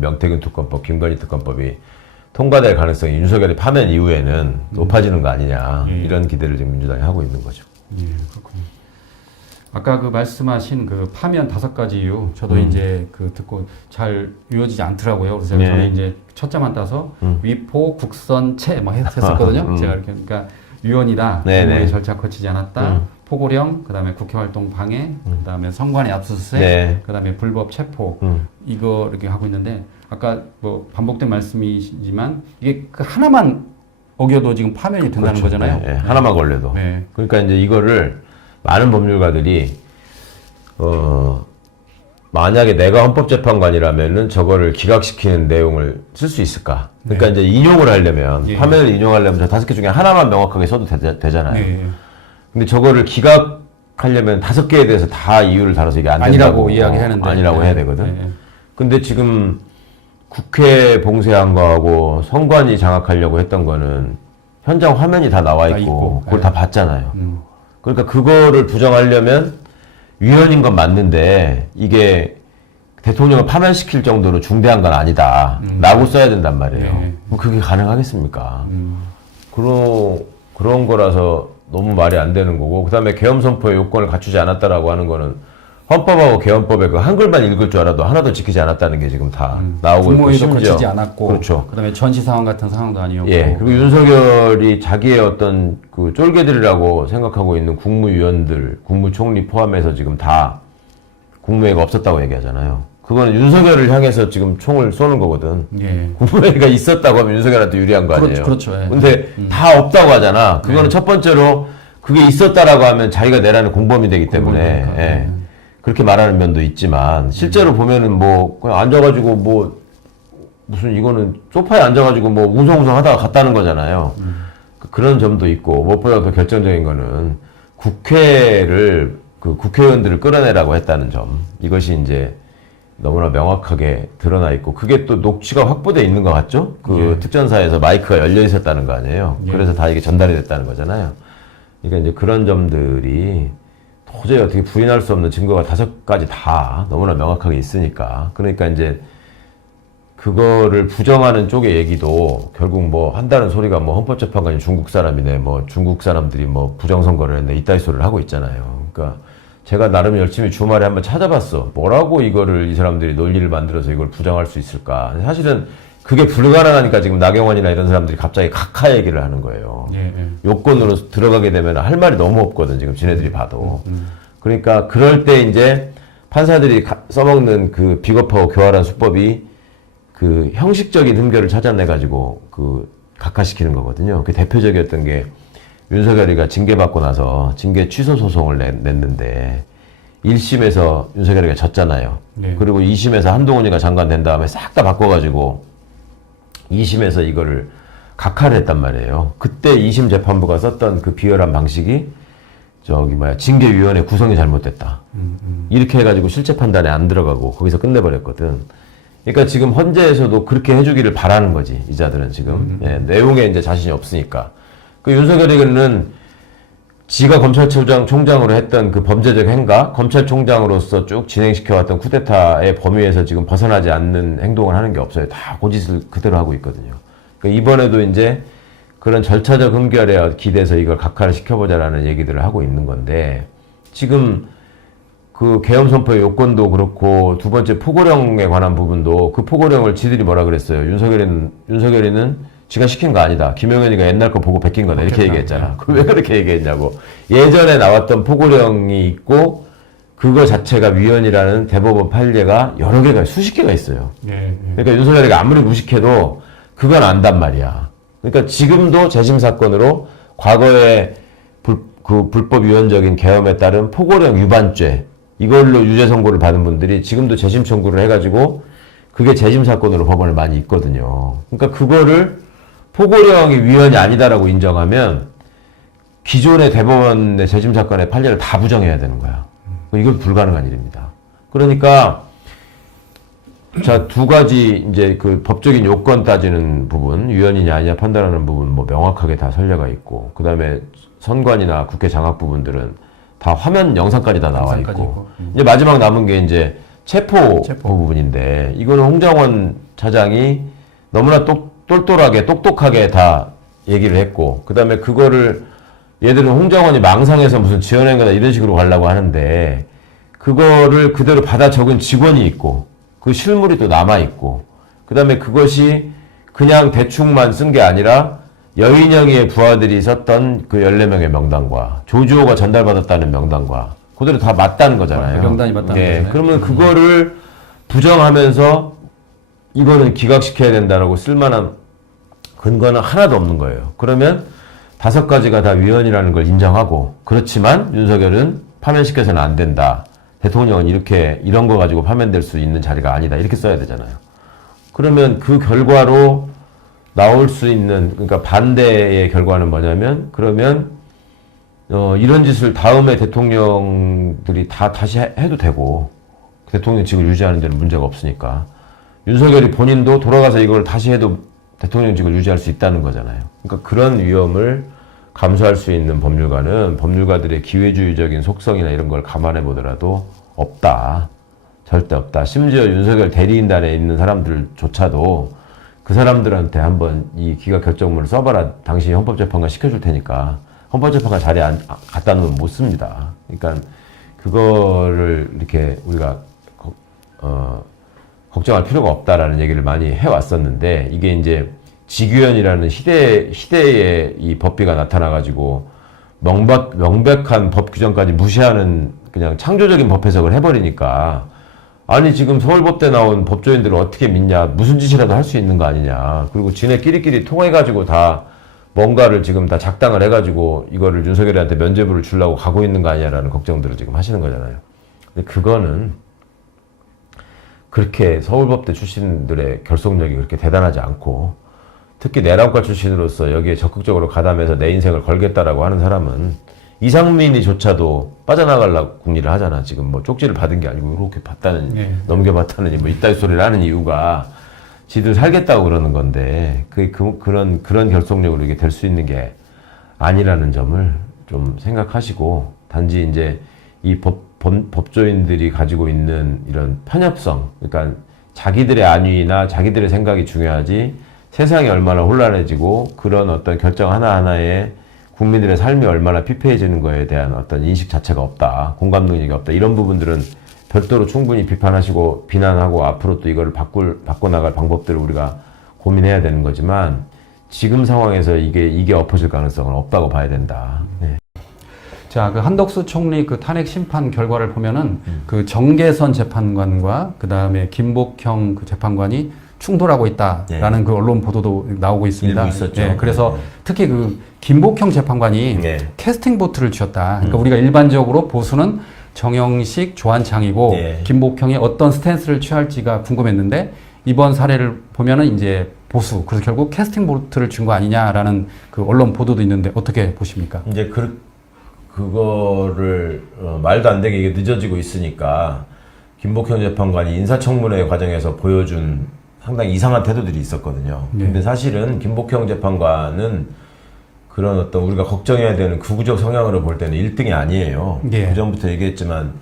명태균 특검법, 김건희 특검법이 통과될 가능성이 윤석열이 파면 이후에는 높아지는 거 아니냐 이런 기대를 지금 민주당이 하고 있는 거죠. 예, 그렇군요. 아까 그 말씀하신 그 파면 5가지 이유, 저도 이제 그 듣고 잘 이루어지지 않더라고요. 그래서 네. 저는 이제 첫자만 따서 위포, 국선, 채 뭐 했었거든요. 제가 이렇게 그러니까 위헌이다, 네네. 절차 거치지 않았다, 포고령, 그다음에 국회 활동 방해, 그다음에 선관위 압수수색, 네. 그다음에 불법 체포 이거 이렇게 하고 있는데 아까 뭐 반복된 말씀이지만 이게 그 하나만 어겨도 지금 파면이 된다는 그렇죠. 거잖아요. 네, 네. 하나만 걸려도. 네. 그러니까 이제 이거를 많은 법률가들이 만약에 내가 헌법재판관이라면은 저거를 기각시키는 내용을 쓸 수 있을까? 그러니까 이제 인용을 하려면 예. 파면을 인용하려면 저 5개 중에 하나만 명확하게 써도 되잖아요. 네. 근데 저거를 기각하려면 5개에 대해서 다 이유를 달아서 이게 안 된다고 아니라고 이야기하는데 아니라고 네. 해야 되거든. 네. 근데 지금 국회 봉쇄한 거하고 선관위 장악하려고 했던 거는 현장 화면이 다 나와 있고 그걸 네. 다 봤잖아요. 그러니까 그거를 부정하려면 위헌인 건 맞는데 이게 대통령을 파면시킬 정도로 중대한 건 아니다 라고 써야 된단 말이에요. 네. 그럼 그게 가능하겠습니까? 그런 거라서 너무 말이 안 되는 거고, 그 다음에 계엄 선포의 요건을 갖추지 않았다라고 하는 거는 헌법하고 계엄법에 그 한글만 읽을 줄 알아도 하나도 지키지 않았다는 게 지금 다 나오고 있고, 국무회의도 거치지 않았고, 그렇죠. 그다음에 전시 상황 같은 상황도 아니었고, 예, 그리고 윤석열이 자기의 어떤 그 쫄개들이라고 생각하고 있는 국무위원들, 국무총리 포함해서 지금 다 국무회의가 없었다고 얘기하잖아요. 그거는 윤석열을 향해서 지금 총을 쏘는 거거든. 예. 국무회의가 있었다고 하면 윤석열한테 유리한 거 아니에요. 그렇죠. 예. 근데 다 없다고 하잖아. 그거는 첫 번째로 그게 있었다라고 하면 자기가 내라는 공범이 되기 때문에 예. 그렇게 말하는 면도 있지만 실제로 보면은 뭐 그냥 앉아가지고 뭐 무슨 이거는 소파에 앉아가지고 뭐 웅성웅성 하다가 갔다는 거잖아요. 그런 점도 있고 무엇보다 더 결정적인 거는 국회를 그 국회의원들을 끌어내라고 했다는 점, 이것이 이제 너무나 명확하게 드러나 있고, 그게 또 녹취가 확보돼 있는 것 같죠? 그 특전사에서 마이크가 열려 있었다는 거 아니에요? 그래서 다 이게 전달이 됐다는 거잖아요. 그러니까 이제 그런 점들이 도저히 어떻게 부인할 수 없는 증거가 5가지 다 너무나 명확하게 있으니까. 그러니까 이제 그거를 부정하는 쪽의 얘기도 결국 뭐 한다는 소리가 뭐 헌법재판관이 중국 사람이네, 뭐 중국 사람들이 뭐 부정선거를 했네, 이따위 소리를 하고 있잖아요. 그러니까 제가 나름 열심히 주말에 한번 찾아봤어. 뭐라고 이거를 이 사람들이 논리를 만들어서 이걸 부정할 수 있을까. 사실은 그게 불가능하니까 지금 나경원이나 이런 사람들이 갑자기 각하 얘기를 하는 거예요. 요건으로 들어가게 되면 할 말이 너무 없거든, 지금 지네들이 봐도. 그러니까 그럴 때 이제 판사들이 써먹는 그 비겁하고 교활한 수법이 그 형식적인 흠결을 찾아내가지고 그 각하시키는 거거든요. 그 대표적이었던 게 윤석열이가 징계받고 나서 징계 취소 소송을 냈는데 1심에서 윤석열이가 졌잖아요. 그리고 2심에서 한동훈이가 장관 된 다음에 싹 다 바꿔가지고 2심에서 이거를 각하를 했단 말이에요. 그때 2심 재판부가 썼던 그 비열한 방식이 징계위원회 구성이 잘못됐다. 이렇게 해가지고 실체 판단에 안 들어가고 거기서 끝내버렸거든. 그러니까 지금 헌재에서도 그렇게 해주기를 바라는 거지, 이자들은 지금. 예, 내용에 이제 자신이 없으니까. 그 윤석열이는 지가 검찰총장으로 했던 그 범죄적 행각, 검찰총장으로서 쭉 진행시켜왔던 쿠데타의 범위에서 지금 벗어나지 않는 행동을 하는 게 없어요. 다 고짓을 그대로 하고 있거든요. 그러니까 이번에도 이제 그런 절차적 흠결에 기대서 이걸 각하를 시켜보자라는 얘기들을 하고 있는 건데, 지금 그 계엄 선포의 요건도 그렇고 두 번째 포고령에 관한 부분도 그 포고령을 지들이 뭐라 그랬어요. 윤석열이는 지가 시킨 거 아니다. 김용현이가 옛날 거 보고 베낀 거다. 이렇게 얘기했잖아. 왜 그렇게 얘기했냐고. 예전에 나왔던 포고령이 있고 그거 자체가 위헌이라는 대법원 판례가 여러 개가 수십 개가 있어요. 그러니까 윤석열이가 아무리 무식해도 그건 안단 말이야. 그러니까 지금도 재심 사건으로 과거에 불법 위헌적인 계엄에 따른 포고령 위반죄, 이걸로 유죄 선고를 받은 분들이 지금도 재심 청구를 해가지고 그게 재심 사건으로 법원을 많이 있거든요. 그러니까 그거를 포고령이 위헌이 아니다라고 인정하면 기존의 대법원의 재심 사건의 판례를 다 부정해야 되는 거야. 이건 불가능한 일입니다. 그러니까 자, 2가지 이제 그 법적인 요건 따지는 부분, 위헌이냐 아니냐 판단하는 부분 뭐 명확하게 다 선례가 있고, 그 다음에 선관이나 국회 장악 부분들은 다 화면 영상까지 다 나와 있고. 이제 마지막 남은 게 이제 체포 부분인데, 이거는 홍장원 차장이 너무나 똘똘하게 똑똑하게 다 얘기를 했고, 그 다음에 그거를 얘들은 홍정원이 망상해서 무슨 지어낸 거다 이런 식으로 가려고 하는데, 그거를 그대로 받아 적은 직원이 있고, 그 실물이 또 남아있고, 그 다음에 그것이 그냥 대충만 쓴 게 아니라 여인영이의 부하들이 썼던 그 14명의 명단과 조주호가 전달받았다는 명단과 그대로 다 맞다는 거잖아요. 명단이 맞다는 거잖아요. 그러면 그거를 부정하면서 이거는 기각시켜야 된다라고 쓸만한 근거는 하나도 없는 거예요. 그러면 5가지가 다 위헌이라는 걸 인정하고, 그렇지만 윤석열은 파면시켜서는 안 된다. 대통령은 이런 거 가지고 파면될 수 있는 자리가 아니다. 이렇게 써야 되잖아요. 그러면 그 결과로 나올 수 있는, 그러니까 반대의 결과는 뭐냐면, 그러면 이런 짓을 다음에 대통령들이 다시 해도 되고, 대통령직을 유지하는 데는 문제가 없으니까 윤석열이 본인도 돌아가서 이걸 다시 해도 대통령직을 유지할 수 있다는 거잖아요. 그러니까 그런 위험을 감수할 수 있는 법률가는 법률가들의 기회주의적인 속성이나 이런 걸 감안해 보더라도 없다. 절대 없다. 심지어 윤석열 대리인단에 있는 사람들조차도 그 사람들한테 한번 이 기각 결정문을 써봐라. 당신이 헌법재판관 시켜줄 테니까. 헌법재판관 자리에 갖다 놓으면 못 씁니다. 그러니까 그거를 이렇게 우리가 걱정할 필요가 없다라는 얘기를 많이 해왔었는데, 이게 이제 직위원이라는 시대의 이 법비가 나타나가지고 명백한 법 규정까지 무시하는 그냥 창조적인 법 해석을 해버리니까, 아니 지금 서울법대 나온 법조인들을 어떻게 믿냐, 무슨 짓이라도 할 수 있는 거 아니냐, 그리고 지네끼리끼리 통해가지고 다 뭔가를 지금 다 작당을 해가지고 이거를 윤석열한테 면죄부를 주려고 가고 있는 거 아니냐라는 걱정들을 지금 하시는 거잖아요. 근데 그거는 그렇게 서울법대 출신들의 결속력이 그렇게 대단하지 않고, 특히 내란과 출신으로서 여기에 적극적으로 가담해서 내 인생을 걸겠다라고 하는 사람은 이상민이조차도 빠져나가려고 궁리를 하잖아. 지금 뭐 쪽지를 받은 게 아니고 이렇게 받다는, 넘겨받다느니 뭐 이따위 소리를 하는 이유가 지들 살겠다고 그러는 건데, 그런 결속력으로 이게 될 수 있는 게 아니라는 점을 좀 생각하시고, 단지 이제 이 법조인들이 가지고 있는 이런 편협성, 그러니까 자기들의 안위나 자기들의 생각이 중요하지 세상이 얼마나 혼란해지고 그런 어떤 결정 하나하나에 국민들의 삶이 얼마나 피폐해지는 거에 대한 어떤 인식 자체가 없다, 공감 능력이 없다, 이런 부분들은 별도로 충분히 비판하시고 비난하고 앞으로 또 이거를 바꿔나갈 방법들을 우리가 고민해야 되는 거지만, 지금 상황에서 이게 엎어질 가능성은 없다고 봐야 된다. 네. 자, 그 한덕수 총리 그 탄핵 심판 결과를 보면은 그 정계선 재판관과 그 다음에 김복형 그 재판관이 충돌하고 있다라는 그 언론 보도도 나오고 있습니다. 일부 있었죠. 네, 그래서 특히 그 김복형 재판관이 캐스팅 보트를 쥐었다. 그러니까 우리가 일반적으로 보수는 정영식, 조한창이고 김복형이 어떤 스탠스를 취할지가 궁금했는데, 이번 사례를 보면은 이제 보수, 그래서 결국 캐스팅 보트를 준 거 아니냐라는 그 언론 보도도 있는데 어떻게 보십니까? 이제 그거를 말도 안 되게 이게 늦어지고 있으니까 김복형 재판관이 인사청문회 과정에서 보여준 상당히 이상한 태도들이 있었거든요. 근데 사실은 김복형 재판관은 그런 어떤 우리가 걱정해야 되는 극우적 성향으로 볼 때는 1등이 아니에요. 그전부터 얘기했지만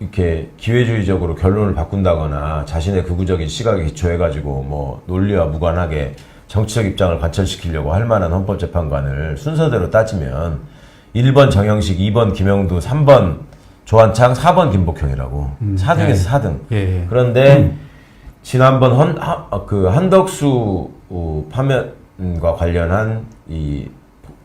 이렇게 기회주의적으로 결론을 바꾼다거나 자신의 극우적인 시각에 기초해가지고 뭐 논리와 무관하게 정치적 입장을 관철시키려고 할 만한 헌법재판관을 순서대로 따지면 1번 정영식, 2번 김영두, 3번 조한창, 4번 김복형이라고. 4등에서 4등. 그런데 지난번 한덕수 파면과 관련한 이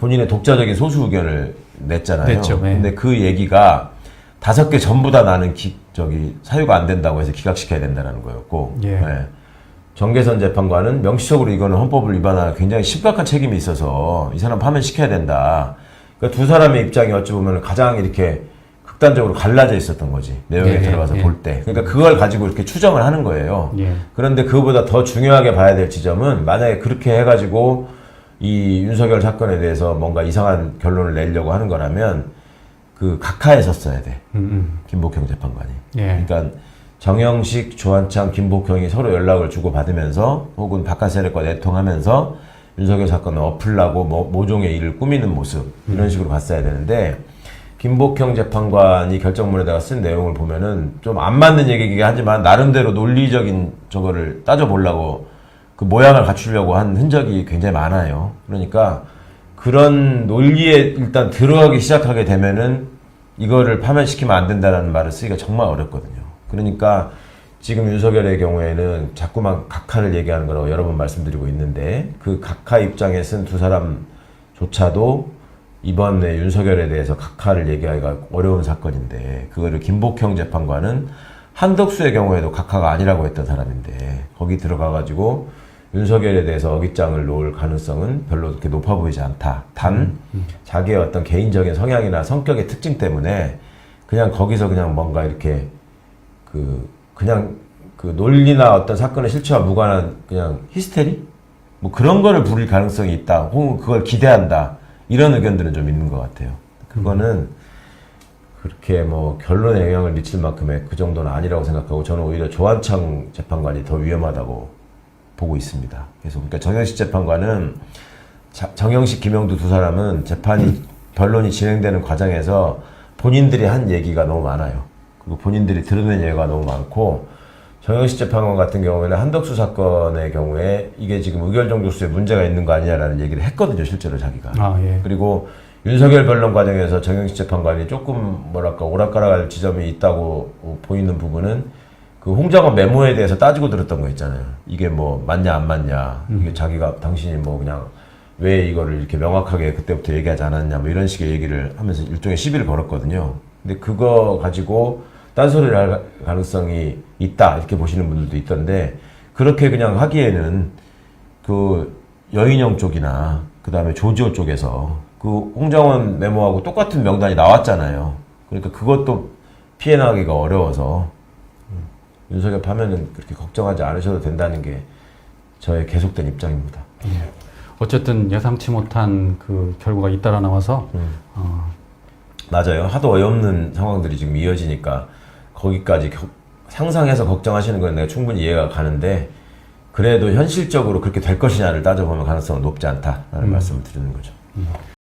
본인의 독자적인 소수 의견을 냈잖아요. 냈죠. 근데 그 얘기가 5개 전부 다 나는 사유가 안 된다고 해서 기각시켜야 된다는 거였고, 정계선 재판관은 명시적으로 이거는 헌법을 위반하는 굉장히 심각한 책임이 있어서 이 사람 파면시켜야 된다. 그러니까 두 사람의 입장이 어찌 보면 가장 이렇게 극단적으로 갈라져 있었던 거지, 내용에 들어가서 볼 때. 그러니까 그걸 가지고 이렇게 추정을 하는 거예요. 그런데 그거보다 더 중요하게 봐야 될 지점은, 만약에 그렇게 해가지고 이 윤석열 사건에 대해서 뭔가 이상한 결론을 내려고 하는 거라면 그 각하에 섰어야 돼. 김복형 재판관이. 그러니까 정영식, 조한창, 김복형이 서로 연락을 주고받으면서 혹은 바깥 세력과 내통하면서 윤석열 사건을 엎으려고 모종의 일을 꾸미는 모습, 이런 식으로 갔어야 되는데, 김복형 재판관이 결정문에다가 쓴 내용을 보면은 좀 안 맞는 얘기긴 하지만 나름대로 논리적인 저거를 따져보려고 그 모양을 갖추려고 한 흔적이 굉장히 많아요. 그러니까 그런 논리에 일단 들어가기 시작하게 되면은 이거를 파면시키면 안 된다는 말을 쓰기가 정말 어렵거든요. 그러니까 지금 윤석열의 경우에는 자꾸만 각하를 얘기하는 거라고 여러 번 말씀드리고 있는데 그 각하 입장에 쓴 두 사람조차도 이번에 윤석열에 대해서 각하를 얘기하기가 어려운 사건인데 그거를 김복형 재판관은 한덕수의 경우에도 각하가 아니라고 했던 사람인데 거기 들어가가지고 윤석열에 대해서 어깃장을 놓을 가능성은 별로 그렇게 높아 보이지 않다. 단 자기의 어떤 개인적인 성향이나 성격의 특징 때문에 그냥 거기서 그냥 뭔가 이렇게 그냥 그 논리나 어떤 사건의 실체와 무관한 그냥 히스테리? 뭐 그런 거를 부릴 가능성이 있다. 혹은 그걸 기대한다. 이런 의견들은 좀 있는 것 같아요. 그거는 그렇게 뭐 결론에 영향을 미칠 만큼의 그 정도는 아니라고 생각하고 저는 오히려 조한창 재판관이 더 위험하다고 보고 있습니다. 그래서 그러니까 정영식 재판관은 정영식, 김영두 두 사람은 재판이 변론이 진행되는 과정에서 본인들이 한 얘기가 너무 많아요. 그리고 본인들이 드러낸 얘기가 너무 많고 정영식 재판관 같은 경우에는 한덕수 사건의 경우에 이게 지금 의결정족수에 문제가 있는 거 아니냐라는 얘기를 했거든요, 실제로 자기가. 예. 그리고 윤석열 변론 과정에서 정영식 재판관이 조금 뭐랄까 오락가락할 지점이 있다고 보이는 부분은 그 홍장원 메모에 대해서 따지고 들었던 거 있잖아요. 이게 뭐 맞냐 안 맞냐. 이게 자기가 당신이 뭐 그냥 왜 이거를 이렇게 명확하게 그때부터 얘기하지 않았냐 뭐 이런 식의 얘기를 하면서 일종의 시비를 걸었거든요. 근데 그거 가지고 딴소리를 할 가능성이 있다 이렇게 보시는 분들도 있던데 그렇게 그냥 하기에는 그 여인영 쪽이나 그 다음에 조지호 쪽에서 그 홍장원 메모하고 똑같은 명단이 나왔잖아요. 그러니까 그것도 피해 나가기가 어려워서 윤석열 파면은 그렇게 걱정하지 않으셔도 된다는 게 저의 계속된 입장입니다. 어쨌든 예상치 못한 그 결과가 잇따라 나와서 맞아요. 하도 어이없는 상황들이 지금 이어지니까 거기까지 상상해서 걱정하시는 건 내가 충분히 이해가 가는데 그래도 현실적으로 그렇게 될 것이냐를 따져보면 가능성은 높지 않다라는 말씀을 드리는 거죠.